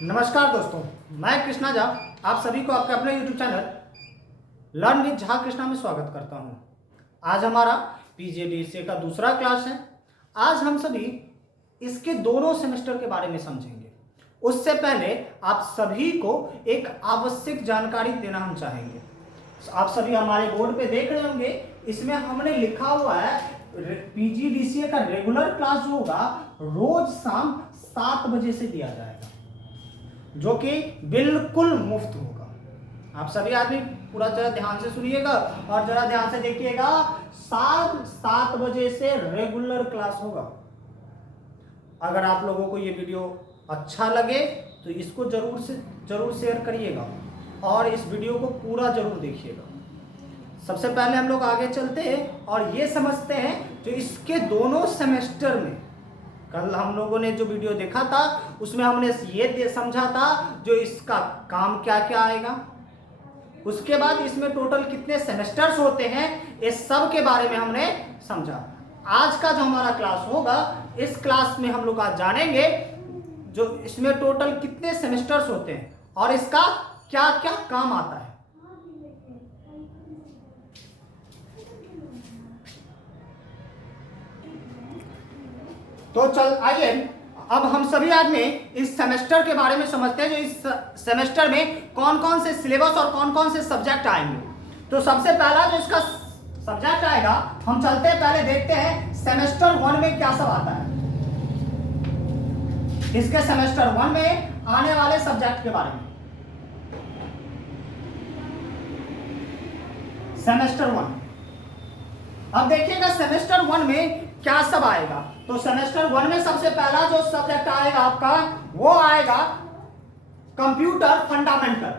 नमस्कार दोस्तों, मैं कृष्णा झा आप सभी को आपके अपने YouTube channel learn with Jha Krishna में स्वागत करता हूं। आज हमारा PGDCA का दूसरा क्लास है। आज हम सभी इसके दोनों सेमेस्टर के बारे में समझेंगे। उससे पहले आप सभी को एक आवश्यक जानकारी देना हम चाहेंगे। आप सभी हमारे बोर्ड पे देख रहे होंगे, इसमें हमने लिखा हुआ है PGDCA का रेगुलर क्लास जो होगा रोज शाम 7 बजे से दिया जाएगा, जो कि बिल्कुल मुफ्त होगा। आप सभी आदमी पूरा जरा ध्यान से सुनिएगा और जरा ध्यान से देखिएगा। 7 बजे से रेगुलर क्लास होगा। अगर आप लोगों को ये वीडियो अच्छा लगे तो इसको जरूर शेयर करिएगा और इस वीडियो को पूरा जरूर देखिएगा। सबसे पहले हम लोग आगे चलते हैं और ये समझते हैं जो इसके दोनों सेमेस्टर में कल हम लोगों ने जो वीडियो देखा था उसमें हमने ये समझा था जो इसका काम क्या क्या आएगा, उसके बाद इसमें टोटल कितने सेमेस्टर्स होते हैं, इस सब के बारे में हमने समझा। आज का जो हमारा क्लास होगा, इस क्लास में हम लोग आज जानेंगे जो इसमें टोटल कितने सेमेस्टर्स होते हैं और इसका क्या क्या काम आता है। तो चल आइए अब हम सभी आदमी इस सेमेस्टर के बारे में समझते हैं। जो इस सेमेस्टर में कौन कौन से सिलेबस और कौन कौन से सब्जेक्ट आएंगे। तो सबसे पहला जो इसका सब्जेक्ट आएगा, हम चलते हैं पहले देखते हैं सेमेस्टर 1 में क्या सब आता है। इसके सेमेस्टर 1 में आने वाले सब्जेक्ट के बारे में। सेमेस्टर 1, अब देखिएगा सेमेस्टर 1 में क्या सब आएगा। तो सेमेस्टर 1 में सबसे पहला जो सब्जेक्ट आएगा आपका, वो आएगा कंप्यूटर फंडामेंटल।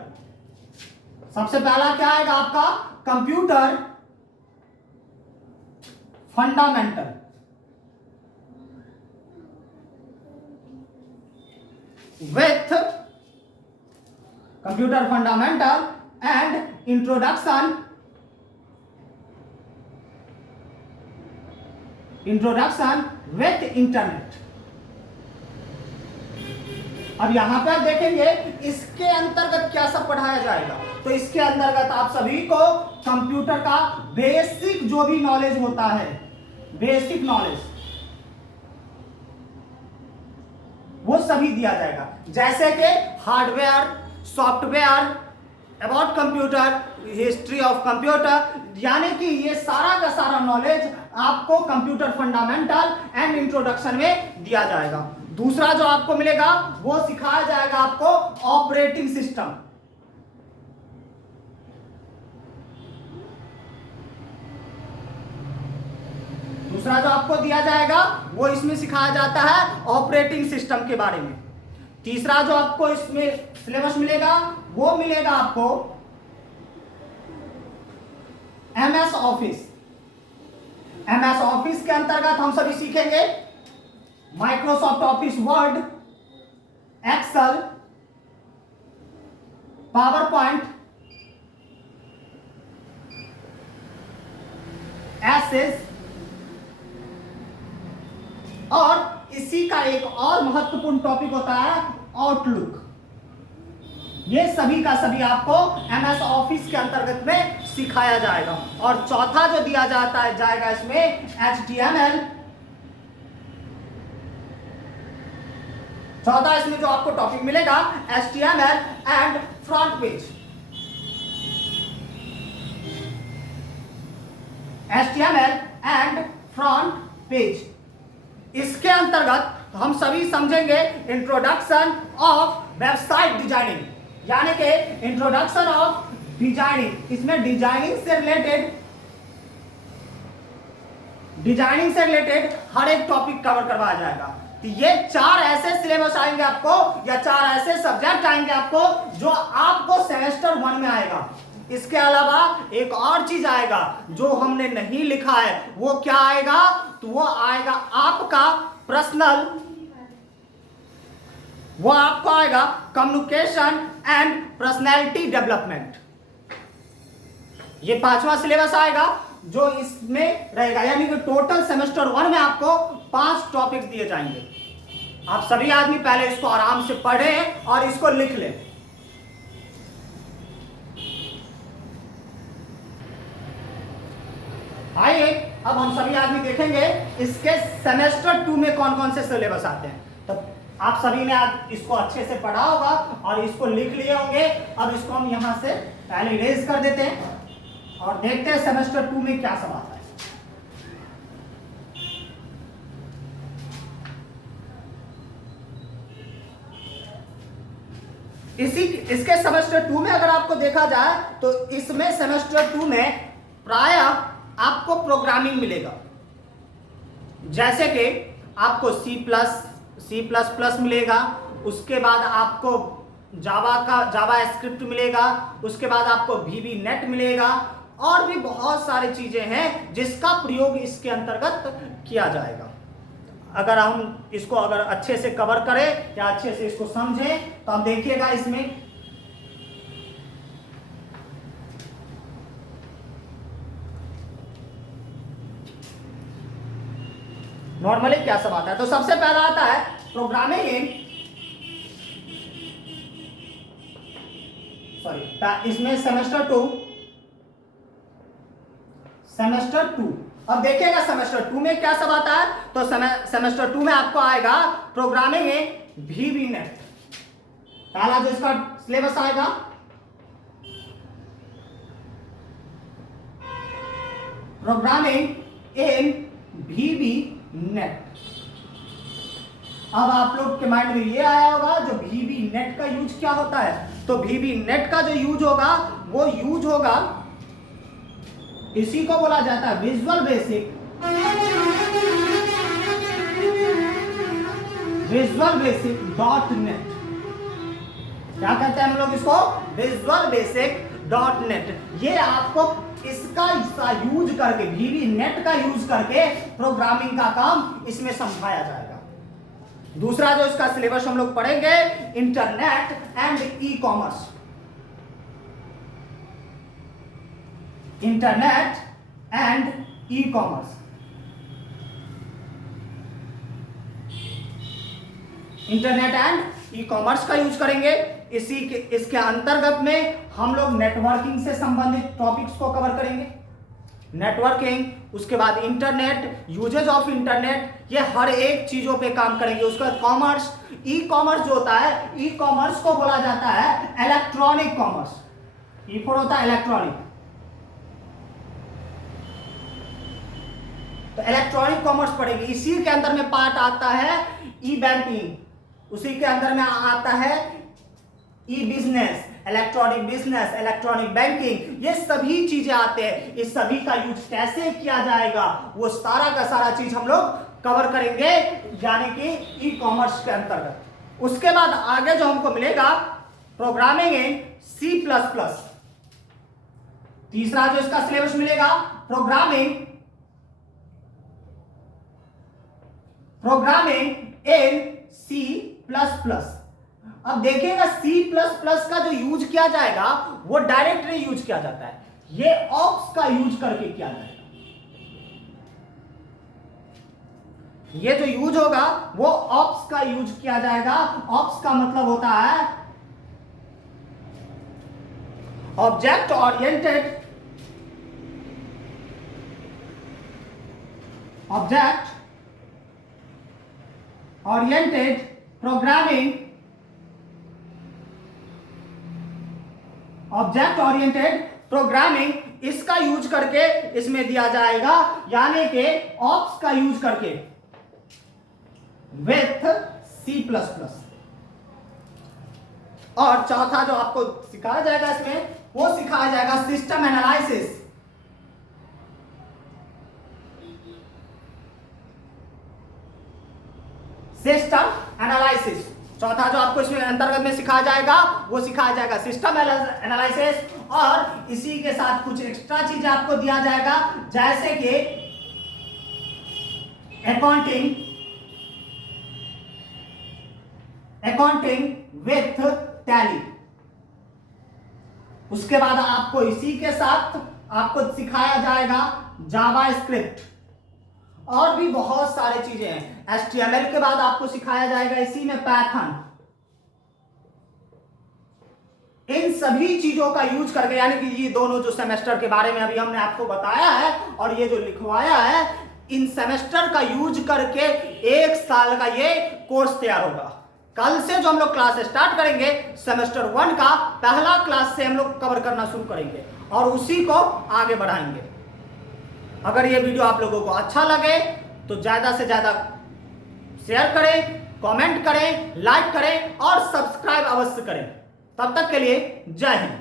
सबसे पहला क्या आएगा आपका, computer fundamental. With computer fundamental and introduction with internet. अब यहां पर देखेंगे इसके अंतर्गत क्या सब पढ़ाया जाएगा। तो इसके अंतर्गत आप सभी को कंप्यूटर का बेसिक जो भी नॉलेज होता है, बेसिक नॉलेज वो सभी दिया जाएगा, जैसे कि hardware, software, about computer, history of computer, यानी कि ये सारा का सारा नॉलेज आपको कंप्यूटर फंडामेंटल एंड इंट्रोडक्शन में दिया जाएगा। दूसरा जो आपको मिलेगा वो सिखाया जाएगा आपको ऑपरेटिंग सिस्टम। दूसरा जो आपको दिया जाएगा वो इसमें सिखाया जाता है ऑपरेटिंग सिस्टम के बारे में। तीसरा जो आपको इसमें सिलेबस मिलेगा वो मिलेगा आपको MS ऑफिस। MS ऑफिस के अंतर्गत हम सभी सीखेंगे Microsoft Office Word, Excel, PowerPoint, Access, और इसी का एक और महत्वपूर्ण टॉपिक होता है आउटलुक। ये सभी का सभी आपको MS ऑफिस के अंतर्गत में सिखाया जाएगा। और चौथा जो दिया जाएगा इसमें HTML। चौथा इसमें जो आपको टॉपिक मिलेगा HTML and front page. HTML and front page. इसके अंतर्गत हम सभी समझेंगे इंट्रोडक्शन ऑफ वेबसाइट डिजाइनिंग, यानी कि इंट्रोडक्शन ऑफ डिजाइनिंग। इसमें डिजाइनिंग से रिलेटेड हर एक टॉपिक कवर करवाया जाएगा। तो ये 4 ऐसे सिलेबस आएंगे आपको, या 4 ऐसे सब्जेक्ट आएंगे आपको जो आपको सेमेस्टर 1 में आएगा। इसके अलावा एक और चीज आएगा जो हमने नहीं लिखा है, वो क्या आएगा, तो वो आएगा आपका पर्सनल, वो आपको आएगा कम्युनिकेशन एंड पर्सनैलिटी डेवलपमेंट। ये 5वां सिलेबस आएगा जो इसमें रहेगा, यानी कि टोटल सेमेस्टर 1 में आपको 5 टॉपिक्स दिए जाएंगे। आप सभी आदमी पहले इसको आराम से पढ़ें और इसको लिख लें। आइए अब हम सभी आदमी देखेंगे इसके सेमेस्टर 2 में कौन कौन से सिलेबस आते हैं। तो आप सभी ने आज इसको अच्छे से पढ़ा होगा और इसको लिख लिए होंगे। अब इसको हम यहां से पहले इरेज कर देते हैं और देखते हैं सेमेस्टर 2 में क्या सब आता है। इसके सेमेस्टर 2 में अगर आपको देखा जाए तो इसमें सेमेस्टर 2 में प्रायः आपको प्रोग्रामिंग मिलेगा, जैसे कि आपको सी प्लस प्लस मिलेगा, उसके बाद आपको जावा स्क्रिप्ट मिलेगा, उसके बाद आपको VB नेट मिलेगा और भी बहुत सारी चीजें हैं जिसका प्रयोग इसके अंतर्गत किया जाएगा। अगर हम इसको अगर अच्छे से कवर करें या अच्छे से इसको समझें तो आप देखिएगा इसमें नॉर्मली क्या सब आता है। तो सबसे पहला आता है प्रोग्रामिंग इन इसमें सेमेस्टर 2। अब देखिएगा सेमेस्टर 2 में क्या सब आता है। तो सेमेस्टर 2 में आपको आएगा प्रोग्रामिंग इन VB नेट, पहला जो इसका सिलेबस आएगा। Programming in VB net. अब आप लोग के माइंड में ये आया होगा जो VB नेट का यूज क्या होता है। तो VB नेट का जो यूज होगा वो यूज होगा, इसी को बोला जाता है विजुअल बेसिक डॉट नेट। क्या कहते हैं हम लोग इसको? Visual basic dot net. ये आपको इसका यूज करके VB नेट का यूज करके प्रोग्रामिंग का काम इसमें समझाया जाएगा। दूसरा जो इसका सिलेबस हम लोग पढ़ेंगे internet and e commerce. Internet and e commerce, internet and e commerce का यूज करेंगे। इसके अंतर्गत में हम लोग नेटवर्किंग से संबंधित टॉपिक्स को कवर करेंगे। नेटवर्किंग, उसके बाद इंटरनेट, यूजेज ऑफ इंटरनेट, ये हर एक चीजों पे काम करेंगे। उसके बाद कॉमर्स, ई कॉमर्स जो होता है, ई कॉमर्स को बोला जाता है इलेक्ट्रॉनिक कॉमर्स। ई फॉर होता है इलेक्ट्रॉनिक, तो इलेक्ट्रॉनिक कॉमर्स पढ़ेगी। इसी के अंदर में पार्ट आता है ई बैंकिंग, उसी के अंदर में आता है e business, electronic business, electronic banking, ये सभी चीजें आते हैं। इस सभी का यूज कैसे किया जाएगा वो सारा का सारा चीज हम लोग कवर करेंगे, यानी कि ई कॉमर्स के अंतर्गत। उसके बाद आगे जो हमको मिलेगा प्रोग्रामिंग इन C++। तीसरा जो इसका सिलेबस मिलेगा प्रोग्रामिंग इन C++। अब देखिएगा C++ का जो यूज किया जाएगा वो डायरेक्टली यूज किया जाता है, ये ऑप्स का यूज करके किया जाएगा। ये जो यूज होगा वो ऑप्स का यूज किया जाएगा। ऑप्स का मतलब होता है object oriented programming, object oriented programming, इसका यूज करके इसमें दिया जाएगा, यानी कि ऑप्स का यूज करके विथ C++। और चौथा जो आपको सिखाया जाएगा इसमें वो सिखाया जाएगा सिस्टम एनालिसिस। चौथा जो आपको इसमें अंतर्गत में सिखाया जाएगा वो सिखाया जाएगा सिस्टम एनालिसिस। और इसी के साथ कुछ एक्स्ट्रा चीजें आपको दिया जाएगा, जैसे कि अकाउंटिंग विथ टैली। उसके बाद आपको इसी के साथ आपको सिखाया जाएगा जावा स्क्रिप्ट। और भी बहुत सारे चीजें हैं। HTML के बाद आपको सिखाया जाएगा इसी में पैथन। इन सभी चीजों का यूज करके, यानी कि ये दोनों जो सेमेस्टर के बारे में अभी हमने आपको बताया है और ये जो लिखवाया है, इन सेमेस्टर का यूज करके 1 साल का ये कोर्स तैयार होगा। कल से जो हम लोग क्लास स्टार्ट करेंगे, सेमेस्टर 1 का पहला क्लास से हम लोग कवर करना शुरू करेंगे और उसी को आगे बढ़ाएंगे। अगर ये वीडियो आप लोगों को अच्छा लगे तो ज्यादा से ज्यादा शेयर करें, कमेंट करें, लाइक करें और सब्सक्राइब अवश्य करें। तब तक के लिए जय हिंद।